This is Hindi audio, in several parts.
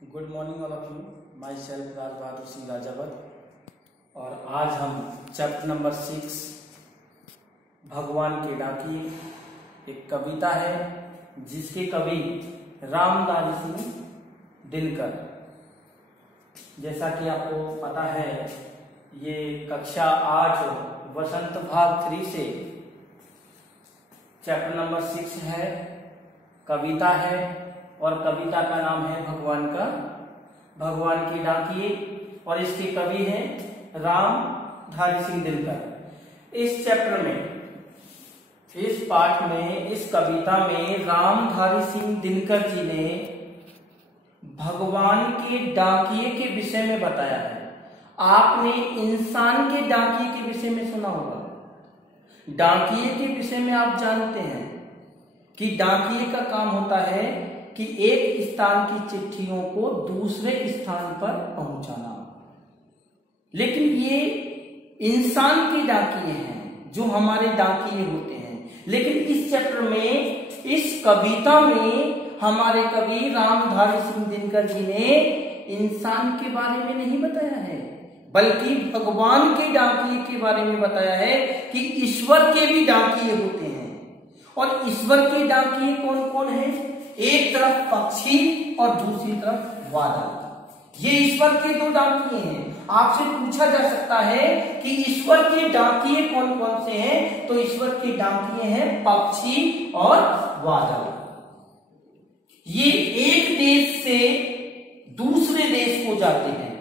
Good morning all of you. Myself Raj Bahadur Singh Rajawat. और आज हम चैप्टर नंबर 6 भगवान के डाकिए एक कविता है जिसके कवि रामधारी सिंह दिनकर। जैसा कि आपको पता है ये कक्षा 8 वसंत भाग 3 से चैप्टर नंबर 6 है, कविता है और कविता का नाम है भगवान की डाकिए और इसके कवि हैं रामधारी सिंह दिनकर। इस चैप्टर में, इस पाठ में, इस कविता में रामधारी सिंह दिनकर जी ने भगवान के डाकिए के विषय में बताया है। आपने इंसान के डाकिए के विषय में सुना होगा। डाकिए के विषय में आप जानते हैं कि डाकिए का काम होता है कि एक स्थान की चिट्ठियों को दूसरे स्थान पर पहुंचाना। लेकिन ये इंसान के डाकिए हैं जो हमारे डाकिए होते हैं। लेकिन इस चैप्टर में, इस कविता में हमारे कवि रामधारी सिंह दिनकर जी ने इंसान के बारे में नहीं बताया है, बल्कि भगवान के डाकिए के बारे में बताया है कि ईश्वर के भी डाकिए होते हैं। और ईश्वर के डाकिए कौन कौन है? एक तरफ पक्षी और दूसरी तरफ बादल। ये ईश्वर के दो डाकिए हैं। आपसे पूछा जा सकता है कि ईश्वर के डाकिए कौन कौन से हैं, तो ईश्वर के डाकिए हैं पक्षी और बादल। ये एक देश से दूसरे देश को जाते हैं।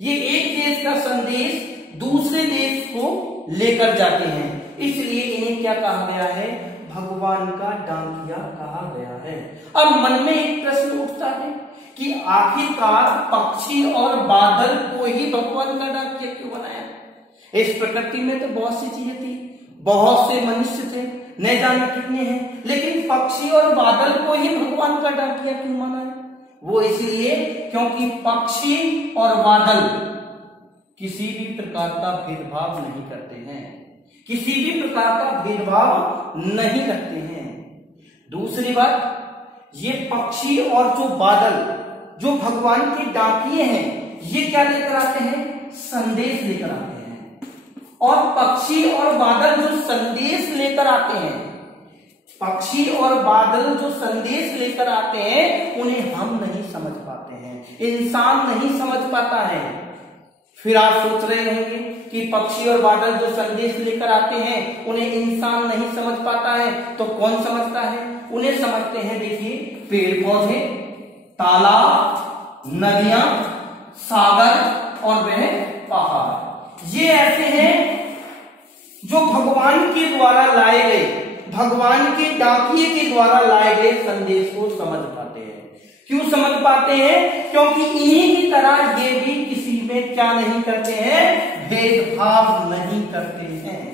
ये एक देश का संदेश दूसरे देश को लेकर जाते हैं, इसलिए इन्हें क्या कहा गया है? भगवान का डाकिया कहा गया है। अब मन में एक प्रश्न उठता है कि आखिरकार पक्षी और बादल को ही भगवान का डाकिया क्यों बनाया? इस प्रकृति में तो बहुत सी चीजें थी, बहुत से मनुष्य थे, न जाने कितने हैं, लेकिन पक्षी और बादल को ही भगवान का डाकिया क्यों माना है? वो इसलिए क्योंकि पक्षी और बादल किसी भी प्रकार का भेदभाव नहीं करते हैं, किसी भी प्रकार का भेदभाव नहीं रखते हैं। दूसरी बात, ये पक्षी और जो बादल जो भगवान के डाकिए हैं, ये क्या लेकर आते हैं? संदेश लेकर आते हैं। और पक्षी और बादल जो संदेश लेकर आते हैं, पक्षी और बादल जो संदेश लेकर आते हैं, उन्हें हम नहीं समझ पाते हैं, इंसान नहीं समझ पाता है। फिर आप सोच रहे होंगे कि पक्षी और बादल जो संदेश लेकर आते हैं उन्हें इंसान नहीं समझ पाता है, तो कौन समझता है? उन्हें समझते हैं, देखिए, पेड़ पौधे, तालाब, नदियां, सागर और वह पहाड़। ये ऐसे हैं जो भगवान के द्वारा लाए गए, भगवान के डाकिए के द्वारा लाए गए संदेश को समझ पाते हैं। क्यों समझ पाते हैं? क्योंकि इन्हीं की तरह ये भी किसी में क्या नहीं करते हैं? भेदभाव नहीं करते हैं।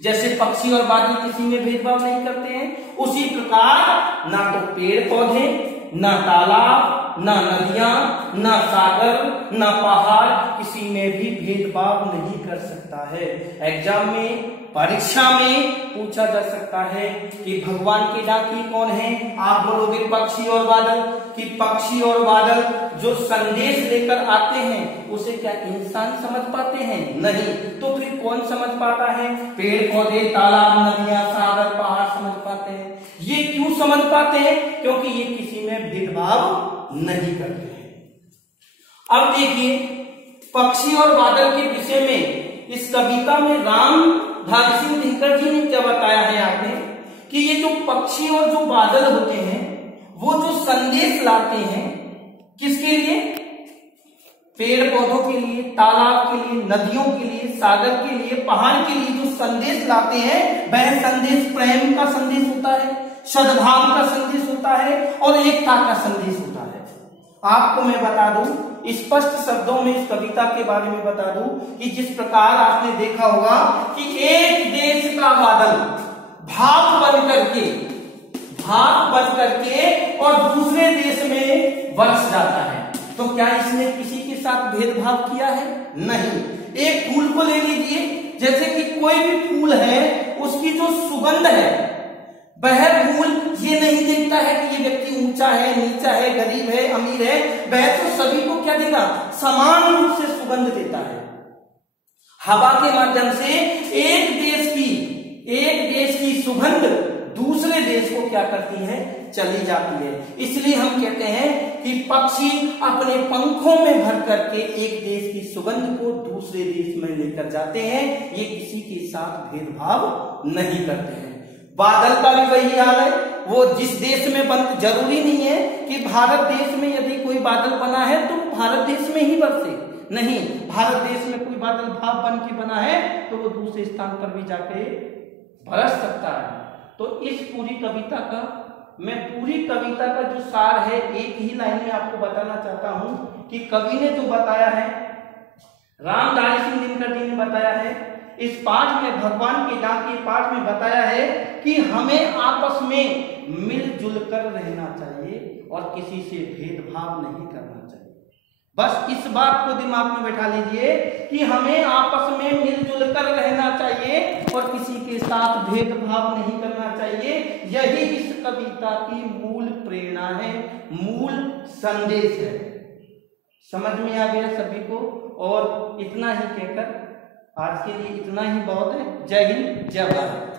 जैसे पक्षी और बादल किसी में भेदभाव नहीं करते हैं, उसी प्रकार ना तो पेड़ पौधे, ना तालाब, ना नदियां, ना सागर, ना पहाड़ किसी में भी भेदभाव नहीं कर सकता है। एग्जाम में, परीक्षा में पूछा जा सकता है कि भगवान के डाकिए कौन है? आप बोलोगे पक्षी और बादल, कि पक्षी और बादल जो संदेश लेकर आते हैं उसे क्या इंसान समझ पाते हैं? नहीं। तो फिर कौन समझ पाता है? पेड़ पौधे, तालाब, नदियां, सागर, पहाड़ समझ पाते हैं। ये क्यों समझ पाते हैं? क्योंकि ये किसी में भेदभाव नहीं करते हैं। अब देखिए, पक्षी और बादल के विषय में इस कविता में रामधारी सिंह दिनकर जी ने क्या बताया है आपने, कि ये जो पक्षी और जो बादल होते हैं वो जो संदेश लाते हैं, किसके लिए? पेड़ पौधों के लिए, तालाब के लिए, नदियों के लिए, सागर के लिए, पहाड़ के लिए जो संदेश लाते हैं, वह संदेश प्रेम का संदेश होता है, सद्भाव का संदेश होता है और एकता का संदेश होता है। आपको मैं बता दूं, स्पष्ट शब्दों में इस कविता के बारे में बता दूं कि जिस प्रकार आपने देखा होगा कि एक देश का बादल भाग बन करके और दूसरे देश में बरस जाता है, तो क्या इसने किसी के साथ भेदभाव किया है? नहीं। एक फूल को ले लीजिए, जैसे कि कोई भी फूल है, उसकी जो सुगंध है वह फूल ये नहीं देखता है कि ये व्यक्ति ऊंचा है, नीचा है, गरीब है, अमीर है। वह तो सभी को क्या देगा, समान रूप से सुगंध देता है। हवा के माध्यम से एक देश की सुगंध दूसरे देश को क्या करती है, चली जाती है। इसलिए हम कहते हैं कि पक्षी अपने पंखों में भर करके एक देश की सुगंध को दूसरे देश में लेकर जाते हैं। ये किसी के साथ भेदभाव नहीं करते हैं। बादल का भी वही हाल है। वो जिस देश में बन, जरूरी नहीं है कि भारत देश में यदि कोई बादल बना है तो भारत देश में ही बरसे, नहीं, भारत देश में कोई बादल भाप बन के बना है तो वो दूसरे स्थान पर भी जाके बरस सकता है। तो इस पूरी कविता का, मैं पूरी कविता का जो सार है एक ही लाइन में आपको बताना चाहता हूं कि कवि ने जो बताया है, रामधारी सिंह दिनकर जी ने बताया है, इस पाठ में, भगवान के डाकिए पाठ में बताया है कि हमें आपस में मिलजुल कर रहना चाहिए और किसी से भेदभाव नहीं करना चाहिए। बस इस बात को दिमाग में बैठा लीजिए कि हमें आपस में मिलजुल कर रहना चाहिए और किसी के साथ भेदभाव नहीं करना चाहिए। यही इस कविता की मूल प्रेरणा है, मूल संदेश है। समझ में आ गया सभी को? और इतना ही कहकर आज के लिए इतना ही बहुत है। जय हिंद, जय भारत।